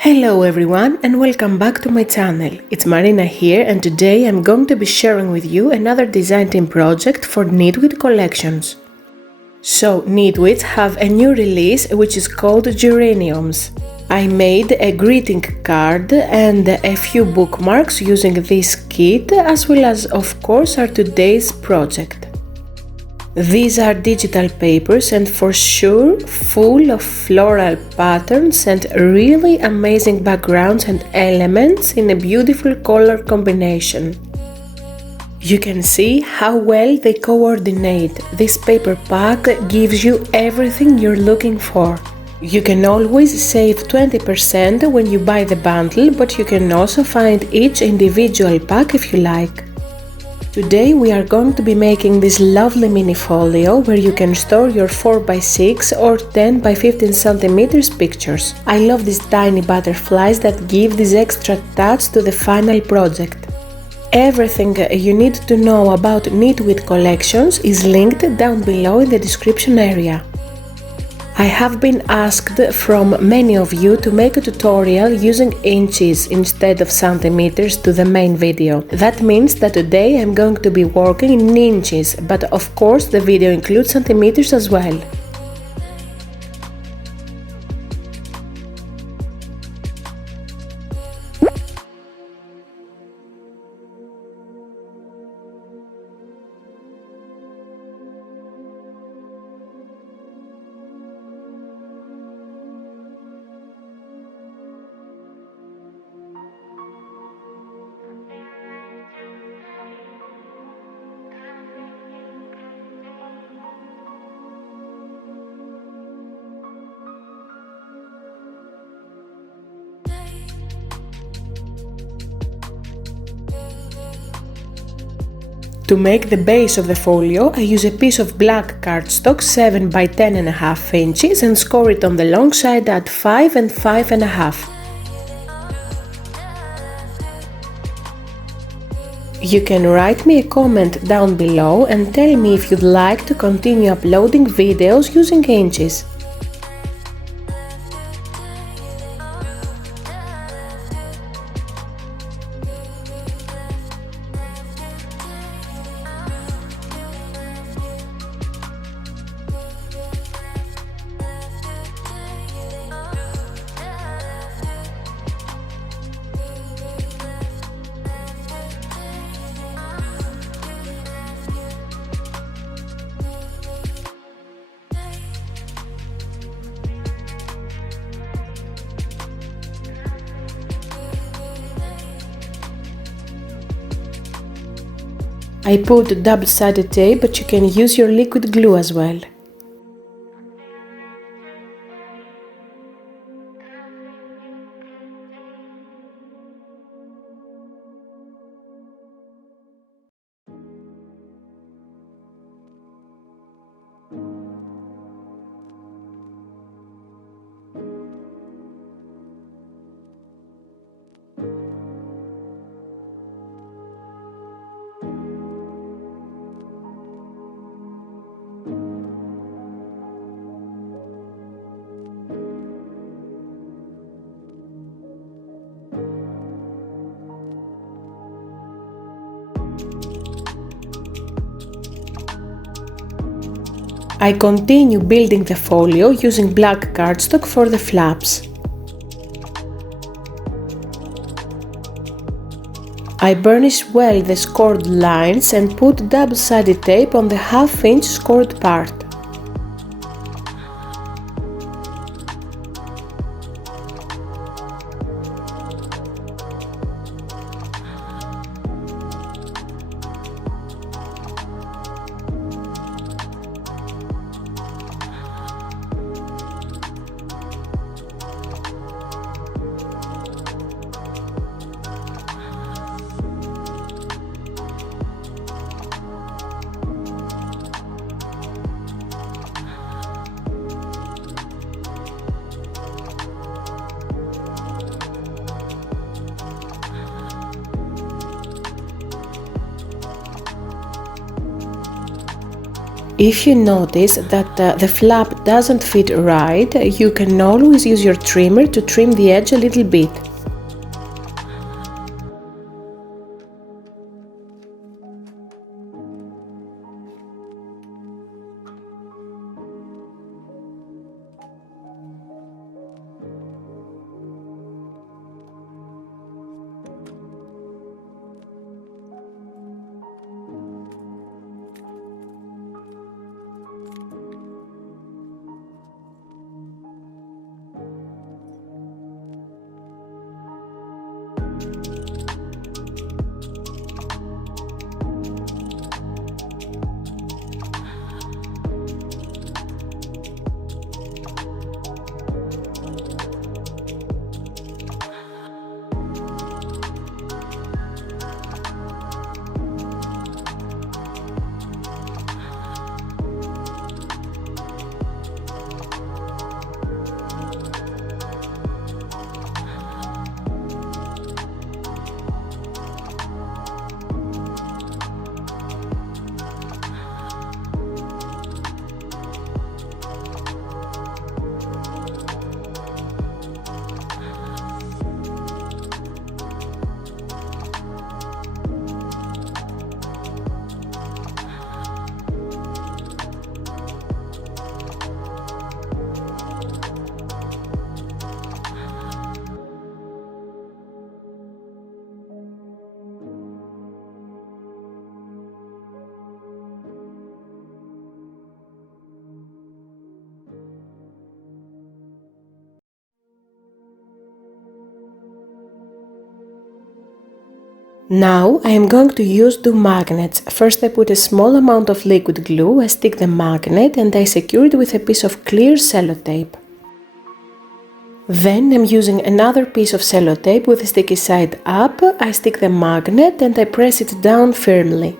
Hello everyone and welcome back to my channel. It's Marina here and today I'm going to be sharing with you another design team project for Nitwit Collections. So Nitwits have a new release which is called Geraniums. I made a greeting card and a few bookmarks using this kit as well as of course our today's project. These are digital papers and for sure full of floral patterns and really amazing backgrounds and elements in a beautiful color combination. You can see how well they coordinate. This paper pack gives you everything you're looking for. You can always save 20% when you buy the bundle, but you can also find each individual pack if you like. Today we are going to be making this lovely mini folio where you can store your 4x6 or 10x15 cm pictures. I love these tiny butterflies that give this extra touch to the final project. Everything you need to know about Nitwit Collections is linked down below in the description area. I have been asked from many of you to make a tutorial using inches instead of centimeters to the main video. That means that today I'm going to be working in inches, but of course the video includes centimeters as well. To make the base of the folio, I use a piece of black cardstock 7 by 10.5 inches and score it on the long side at 5 and 5.5. You can write me a comment down below and tell me if you'd like to continue uploading videos using inches. I put double-sided tape, but you can use your liquid glue as well. I continue building the folio using black cardstock for the flaps. I burnish well the scored lines and put double-sided tape on the half-inch scored part. If you notice that the flap doesn't fit right, you can always use your trimmer to trim the edge a little bit. Now I am going to use two magnets. First I put a small amount of liquid glue, I stick the magnet and I secure it with a piece of clear sellotape. Then I'm using another piece of sellotape with the sticky side up, I stick the magnet and I press it down firmly.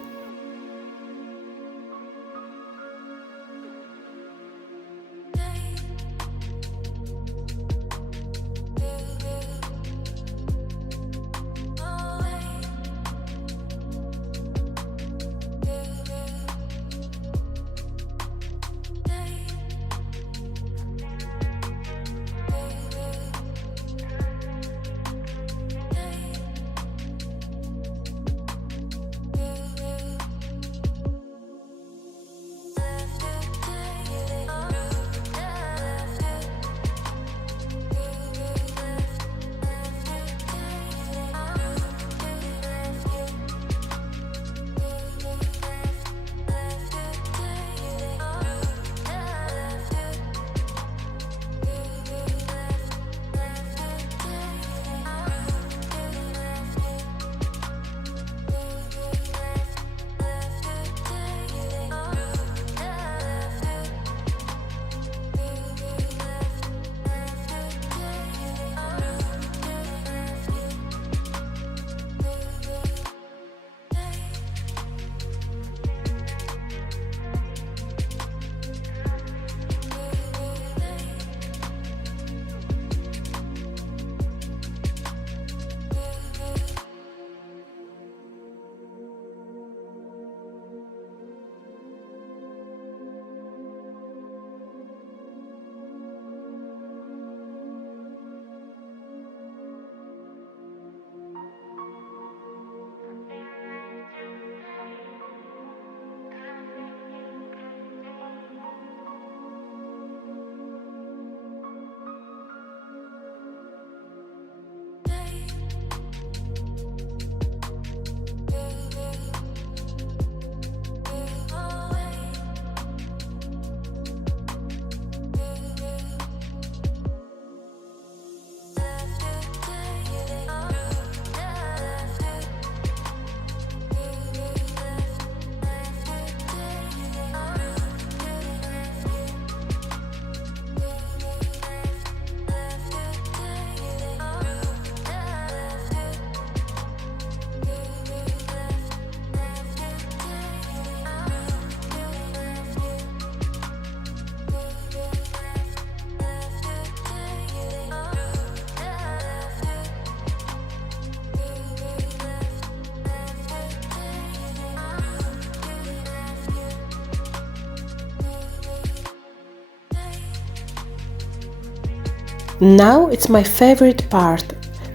Now it's my favorite part.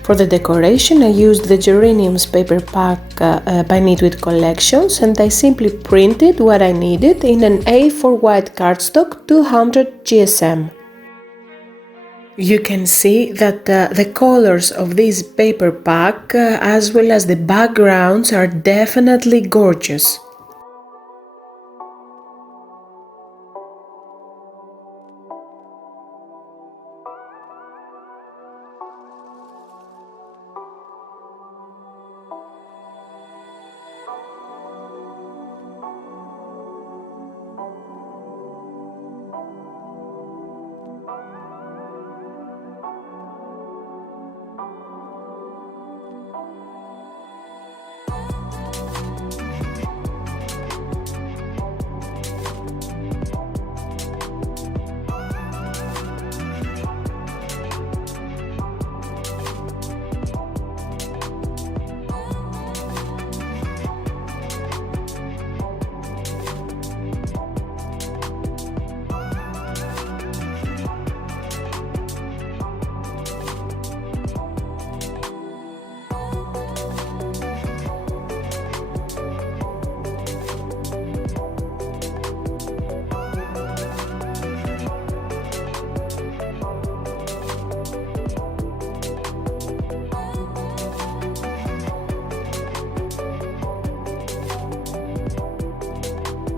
For the decoration I used the Geraniums paper pack by Nitwit Collections, and I simply printed what I needed in an A4 white cardstock 200 GSM. You can see that the colors of this paper pack as well as the backgrounds are definitely gorgeous.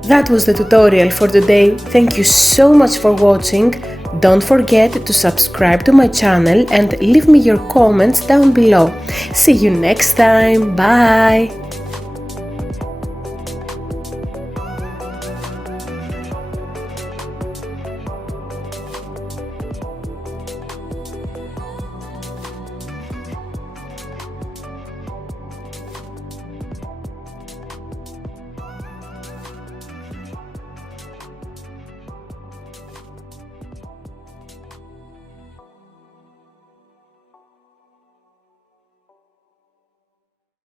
That was the tutorial for today. Thank you so much for watching. Don't forget to subscribe to my channel and leave me your comments down below. See you next time. Bye!